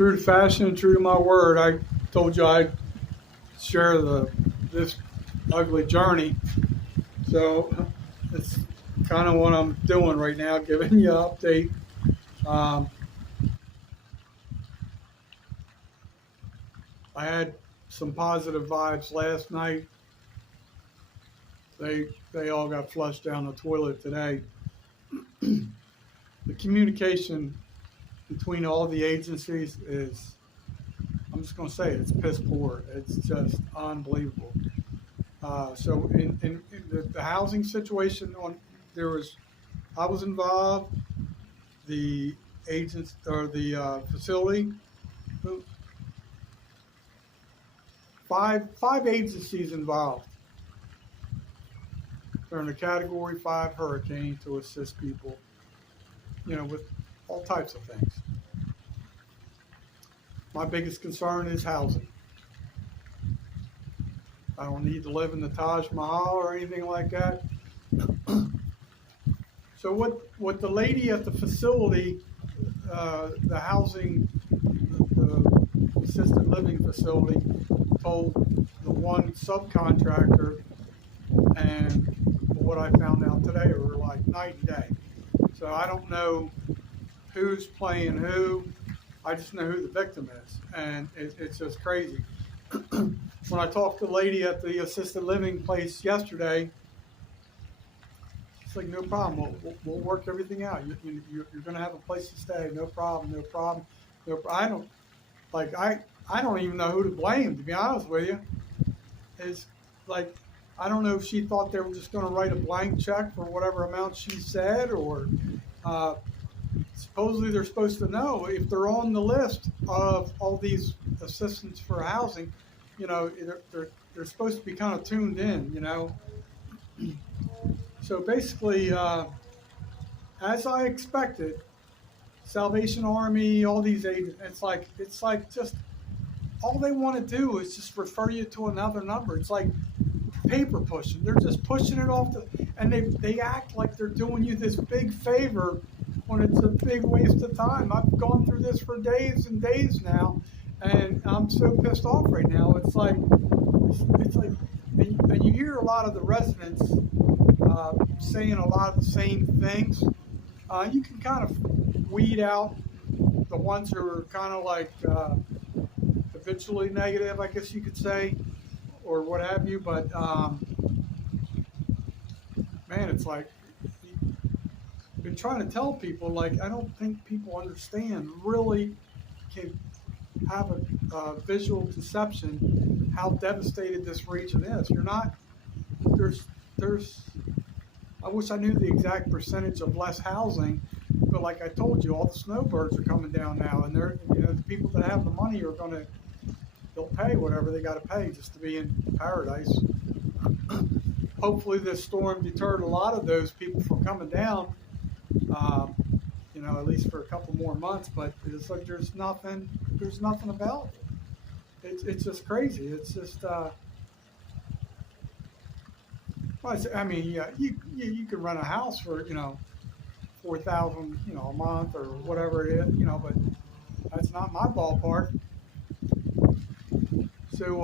true to fashion and true to my word, I told you I'd share this ugly journey. So it's kind of what I'm doing right now, giving you an update. Um, I had some positive vibes last night. They all got flushed down the toilet today. The communication between all the agencies is, I'm just going to say, it's piss poor. It's just unbelievable. So in the housing situation, there was I was involved, the agents or the facility, five agencies involved during a Category 5 hurricane to assist people, with all types of things. My biggest concern is housing. I don't need to live in the Taj Mahal or anything like that. So what the lady at the facility, the housing, the assisted living facility, told the one subcontractor, and what I found out today were like night and day. So I don't know who's playing who. I just know who the victim is, and it's just crazy. When I talked to the lady at the assisted living place yesterday, it's like, no problem. We'll work everything out. You're going to have a place to stay. No problem. No problem. No, I don't even know who to blame. To be honest with you, it's like, I don't know if she thought they were just going to write a blank check for whatever amount she said, or supposedly they're supposed to know if they're on the list of all these assistants for housing. They're supposed to be kind of tuned in. So basically, as I expected, Salvation Army, all these agents, it's like just all they want to do is just refer you to another number. It's like paper pushing. They're just pushing it off and they act like they're doing you this big favor when it's a big waste of time. I've gone through this for days and days now, and I'm so pissed off right now. It's like, and you hear a lot of the residents saying a lot of the same things. You can kind of weed out the ones who are kind of like habitually negative, I guess you could say, or what have you. But man, it's like, I've been trying to tell people, like, I don't think people understand, really can have a visual conception how devastated this region is. You're not, there's, I wish I knew the exact percentage of less housing, but like I told you, all the snowbirds are coming down now, and they're, the people that have the money are they'll pay whatever they got to pay just to be in paradise. Hopefully this storm deterred a lot of those people from coming down, at least for a couple more months, but it's like there's nothing available. It's just crazy. It's just, I mean, yeah, you could rent a house for, $4,000, a month or whatever it is, but that's not my ballpark. So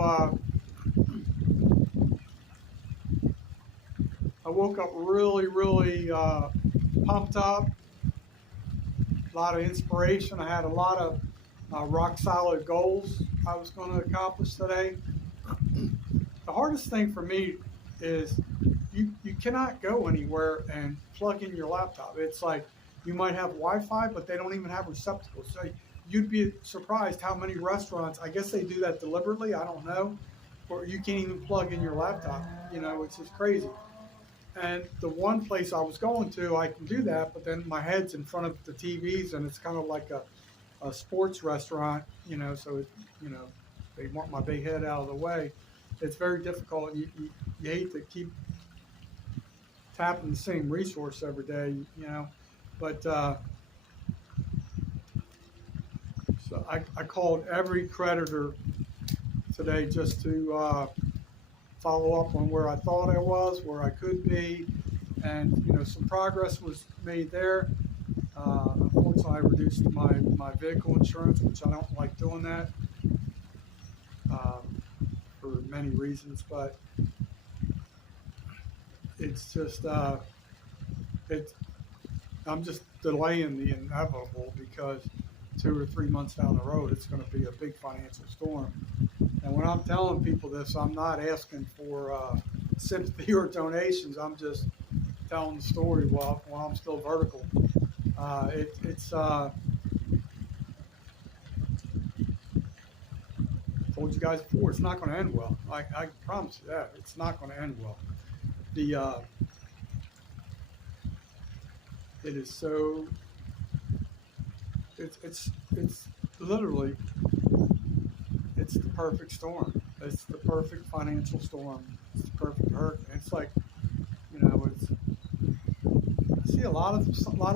I woke up really, really pumped up. A lot of inspiration. I had a lot of rock solid goals I was going to accomplish today. The hardest thing for me is you cannot go anywhere and plug in your laptop. It's like you might have Wi-Fi, but they don't even have receptacles. So you'd be surprised how many restaurants, I guess they do that deliberately, I don't know, or you can't even plug in your laptop. It's just crazy. And the one place I was going to, I can do that, but then my head's in front of the TVs, and it's kind of like a sports restaurant, so they want my big head out of the way. It's very difficult. You hate to keep tapping the same resource every day, but so I called every creditor today just to follow up on where I thought I was, where I could be, and some progress was made there. Unfortunately, insurance. I reduced my vehicle insurance, which I don't like doing that for many reasons, but it's just it. I'm just delaying the inevitable because 2 or 3 months down the road, it's going to be a big financial storm. And when I'm telling people this, I'm not asking for sympathy or donations. I'm just telling the story while I'm still vertical. It's told you guys before, it's not going to end well. I promise you that it's not going to end well. The it is so. It's literally it's the perfect storm. It's the perfect financial storm. It's the perfect hurricane. It's like, it's. I see a lot of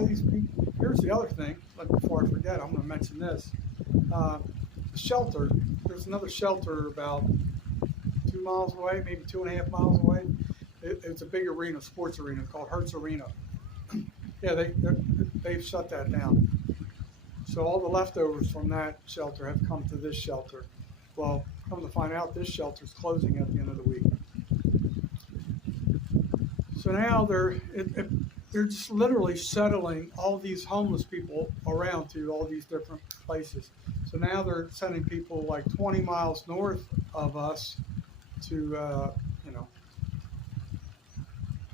these people. Here's the other thing. Like before I forget, I'm going to mention this. The shelter. There's another shelter about 2 miles away, maybe 2.5 miles away. It's a big arena, sports arena called Hertz Arena. Yeah, they've shut that down. So all the leftovers from that shelter have come to this shelter. Well, come to find out, this shelter's closing at the end of the week. So now they're just literally settling all these homeless people around to all these different places. So now they're sending people like 20 miles north of us to,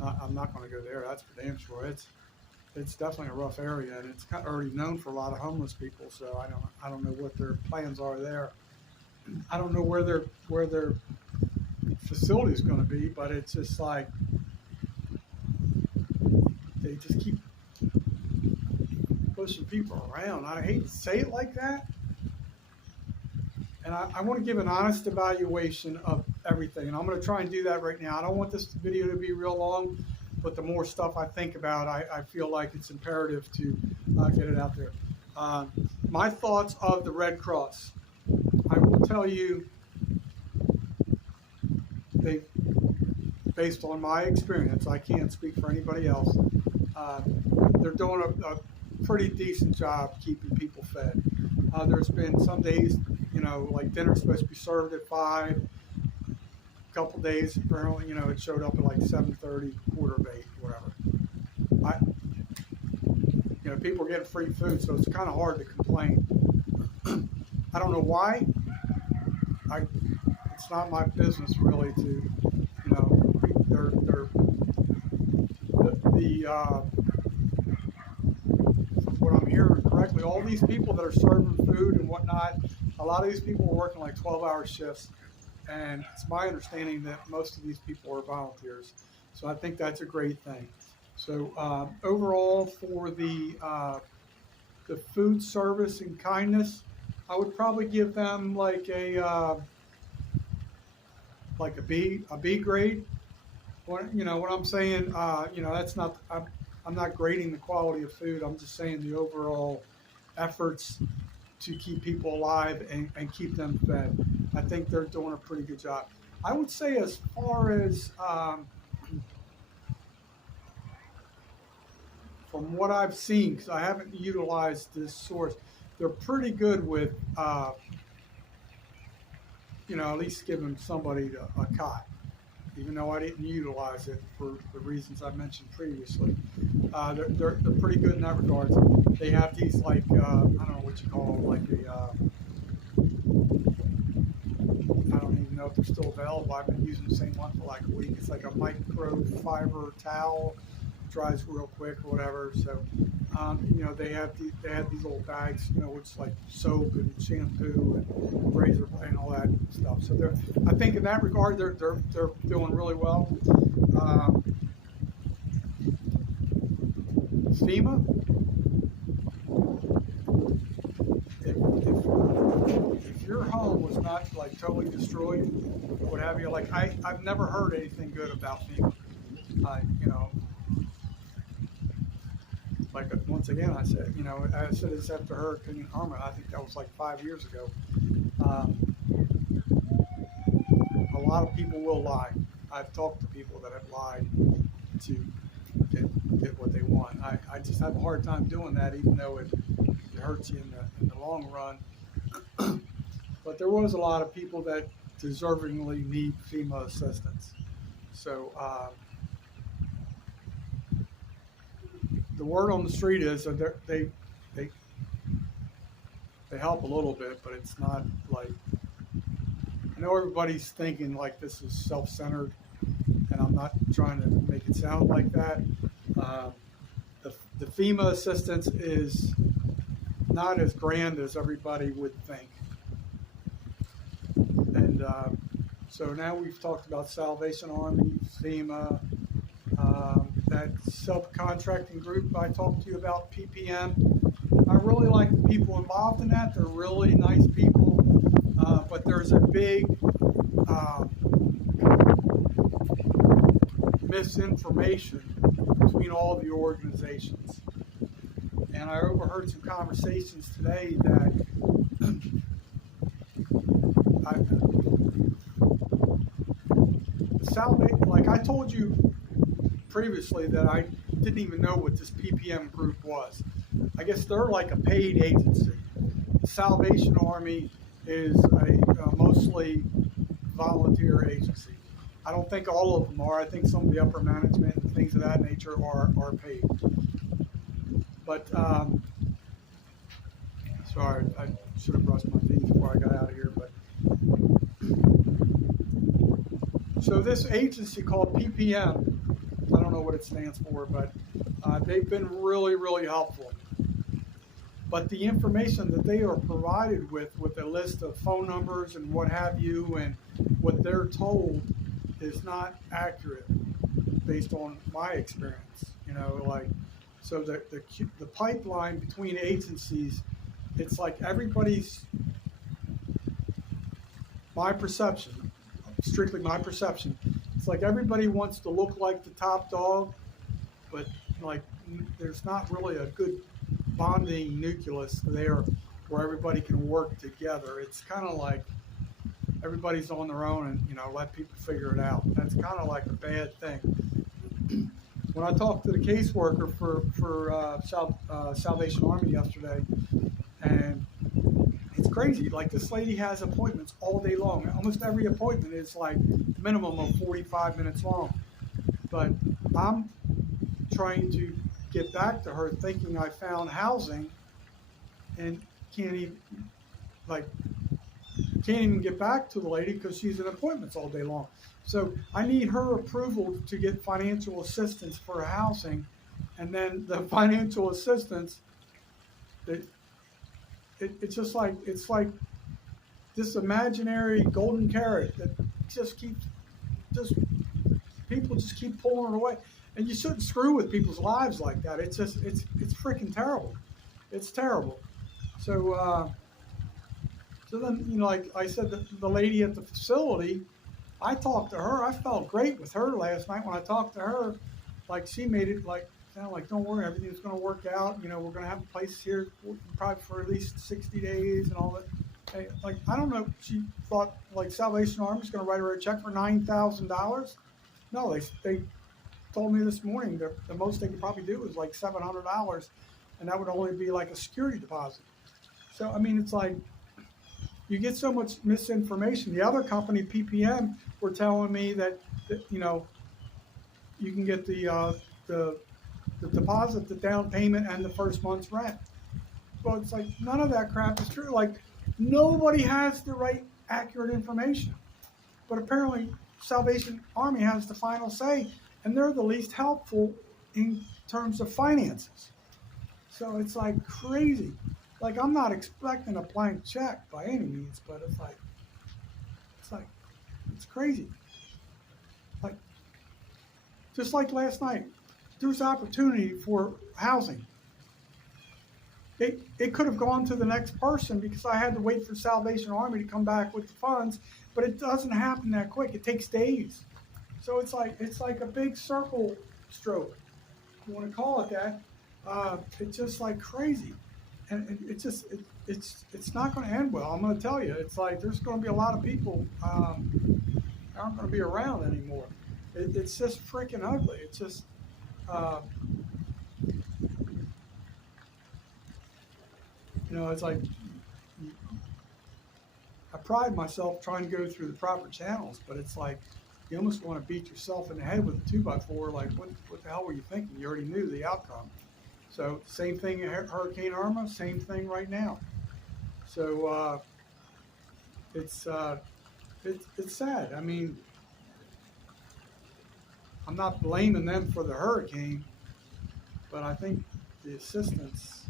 I'm not going to go there. That's for damn sure. It's definitely a rough area, and it's already known for a lot of homeless people. So I don't know what their plans are there. I don't know where their facility is going to be, but it's just like they just keep pushing people around. I hate to say it like that, and I want to give an honest evaluation of everything, and I'm going to try and do that right now. I don't want this video to be real long. But the more stuff I think about, I feel like it's imperative to get it out there. My thoughts of the Red Cross. I will tell you, based on my experience, I can't speak for anybody else. They're doing a pretty decent job keeping people fed. There's been some days, like dinner's supposed to be served at 5. Couple days, apparently, it showed up at like 7:30, 7:45, whatever. People are getting free food, so it's kind of hard to complain. I don't know why. It's not my business really to, what I'm hearing correctly, all these people that are serving food and whatnot, a lot of these people are working like 12-hour shifts. And it's my understanding that most of these people are volunteers. So I think that's a great thing. So overall, for the food service and kindness, I would probably give them like a B grade. What I'm saying, that's not. I'm not grading the quality of food. I'm just saying the overall efforts to keep people alive and keep them fed. I think they're doing a pretty good job. I would say as far as from what I've seen, because I haven't utilized this source, they're pretty good with, at least giving somebody a cot, even though I didn't utilize it for the reasons I mentioned previously. They're pretty good in that regard. They have these like, I don't know what you call them, like I don't even know if they're still available. I've been using the same one for like a week. It's like a microfiber towel, dries real quick or whatever. So, they have these little bags, which like soap and shampoo and razor blade and all that stuff. So I think in that regard, they're doing really well. FEMA. If your home was not like totally destroyed, what have you, like I've never heard anything good about FEMA. Like once again, I said it's after Hurricane Irma. I think that was like 5 years ago. A lot of people will lie. I've talked to people that have lied to get what they want. I just have a hard time doing that, even though it hurts you in the long run. But there was a lot of people that deservingly need FEMA assistance. So the word on the street is that they they help a little bit, but it's not like, I know everybody's thinking like this is self-centered, and I'm not trying to make it sound like that. Uh, the FEMA assistance is not as grand as everybody would think. And so now we've talked about Salvation Army, FEMA, that subcontracting group I talked to you about, PPM. I really like the people involved in that. They're really nice people, but there's a big misinformation between all the organizations. And I overheard some conversations today that like I told you previously that I didn't even know what this PPM group was. I guess they're like a paid agency. The Salvation Army is a mostly volunteer agency. I don't think all of them are. I think some of the upper management and things of that nature are paid. But sorry, I should have brushed my teeth before I got out of here. But so this agency called PPM, I don't know what it stands for, but they've been really, really helpful. But the information that they are provided with a list of phone numbers and what have you, and what they're told is not accurate based on my experience. You know, like, so the pipeline between agencies, it's like everybody's, my perception, strictly my perception, it's like everybody wants to look like the top dog, but like there's not really a good bonding nucleus there where everybody can work together. It's kind of like everybody's on their own and, you know, let people figure it out. That's kind of like a bad thing. When I talked to the caseworker for Salvation Army yesterday, and it's crazy. Like, this lady has appointments all day long. Almost every appointment is like minimum of 45 minutes long. But I'm trying to get back to her thinking I found housing and can't even get back to the lady because she's in appointments all day long. So I need her approval to get financial assistance for housing, and then the financial assistance, it's just like, it's like this imaginary golden carrot that people just keep pulling it away. And you shouldn't screw with people's lives like that. It's just, it's freaking terrible. It's terrible. So, so then, you know, like I said, the lady at the facility, I talked to her. I felt great with her last night when I talked to her. Like, she made it like, sound like, don't worry, everything's going to work out. You know, we're going to have a place here probably for at least 60 days and all that. Hey, like, I don't know. She thought like Salvation Army is going to write her a check for $9,000. No, they told me this morning the most they could probably do is like $700, and that would only be like a security deposit. So, I mean, it's like, you get so much misinformation. The other company, PPM, were telling me that you know, you can get the deposit, the down payment, and the first month's rent. Well, it's like, none of that crap is true. Like, nobody has the right, accurate information. But apparently, Salvation Army has the final say, and they're the least helpful in terms of finances. So it's like crazy. Like, I'm not expecting a blank check by any means, but it's crazy. Like, just like last night, there's opportunity for housing. It could have gone to the next person because I had to wait for Salvation Army to come back with the funds, but it doesn't happen that quick. It takes days. So it's like a big circle stroke, if you want to call it that. It's just like crazy. And it's not going to end well. I'm going to tell you. It's like there's going to be a lot of people aren't going to be around anymore. It's just freaking ugly. It's just, uh, it's like I pride myself trying to go through the proper channels, but it's like you almost want to beat yourself in the head with a 2x4. Like, what the hell were you thinking? You already knew the outcome. So, same thing in Hurricane Irma, same thing right now. So, it's, uh, it's sad. I mean, I'm not blaming them for the hurricane, but I think the assistance.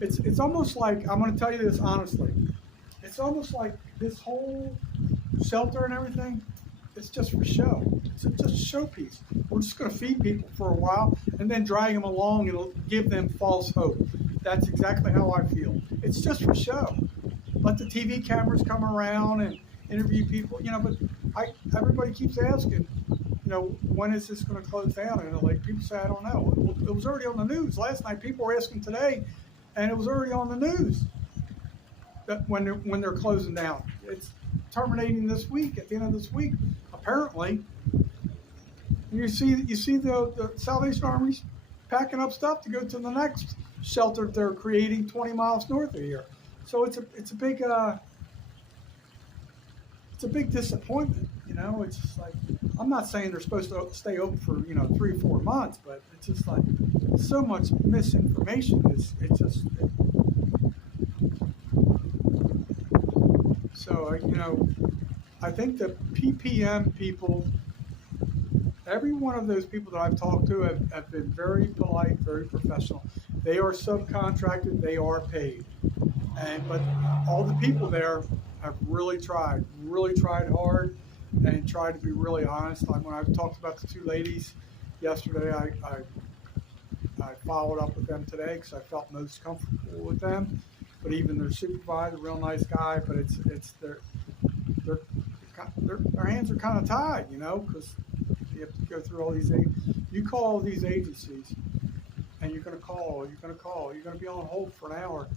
It's almost like I'm going to tell you this honestly. It's almost like this whole shelter and everything. It's just for show. It's just a showpiece. We're just going to feed people for a while and then drag them along and give them false hope. That's exactly how I feel. It's just for show. Let the TV cameras come around and interview people. But everybody keeps asking, when is this going to close down? And like people say, I don't know. It was already on the news last night. People were asking today, and it was already on the news that when they're closing down. It's terminating this week. At the end of this week, apparently. And you see the Salvation Army's packing up stuff to go to the next shelter they're creating 20 miles north of here. So it's a big disappointment. It's just like I'm not saying they're supposed to stay open for 3 or 4 months, but it's just like so much misinformation. So I think the PPM people, every one of those people that I've talked to have been very polite, very professional. They are subcontracted, they are paid. But all the people there have really tried hard and tried to be really honest. When I talked about the two ladies yesterday, I followed up with them today because I felt most comfortable with them. But even their supervisor, real nice guy, but it's their hands are kind of tied, because you have to go through all these. You call these agencies, and you're going to be on hold for an hour,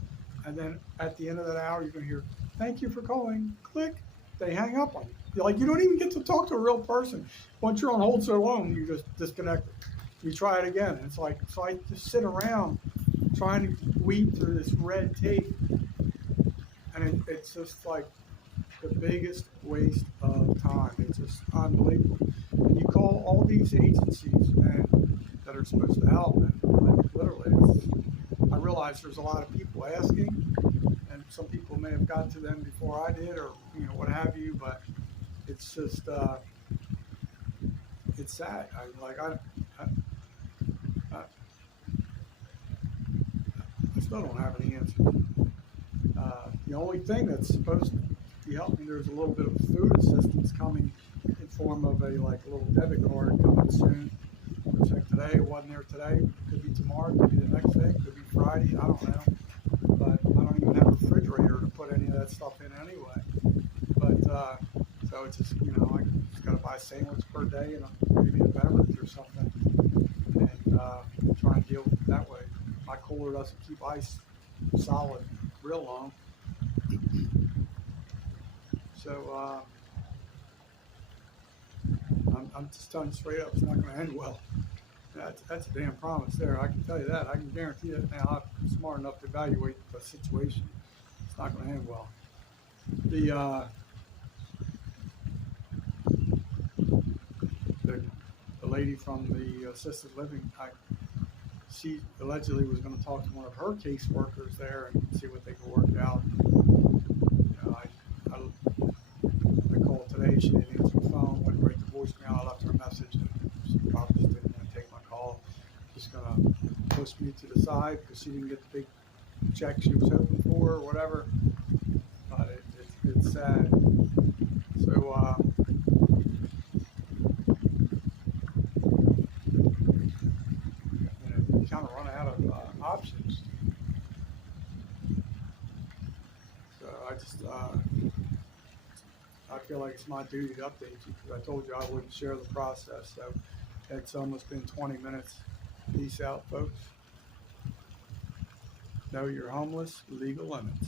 and then at the end of that hour, you're going to hear, "Thank you for calling." Click. They hang up on you. You don't even get to talk to a real person. Once you're on hold so long, you just disconnect it. You try it again. And it's like, so I just sit around trying to weed through this red tape, and it's just like the biggest waste of time. It's just unbelievable. And you call all these agencies that are supposed to help, and like literally, I realize there's a lot of people asking, and some people may have got to them before I did, or what have you. But it's just it's sad. I still don't have any answers. The only thing that's supposed to be helping, there's a little bit of food assistance coming in form of a little debit card coming soon. Check today, it wasn't there today. Could be tomorrow, could be the next day, could be Friday, I don't know. But I don't even have a refrigerator to put any of that stuff in anyway. But so it's just, I just got to buy a sandwich per day and maybe a beverage or something, and try and deal with it that way. My cooler doesn't keep ice solid real long. So I'm just telling you straight up, it's not going to end well. That's a damn promise there. I can tell you that. I can guarantee it now. I'm smart enough to evaluate the situation. It's not going to end well. The lady from the assisted living, she allegedly was going to talk to one of her caseworkers there and see what they could work out. I called today. She didn't answer the phone. Went right to voicemail. I left her a message, and she probably just didn't want to take my call. Just going to push me to the side because she didn't get the big check she was hoping for or whatever. But it's sad. So kind of run out of options. So I feel like it's my duty to update you because I told you I wouldn't share the process. So it's almost been 20 minutes. Peace out, folks. Know you're homeless, legal limits.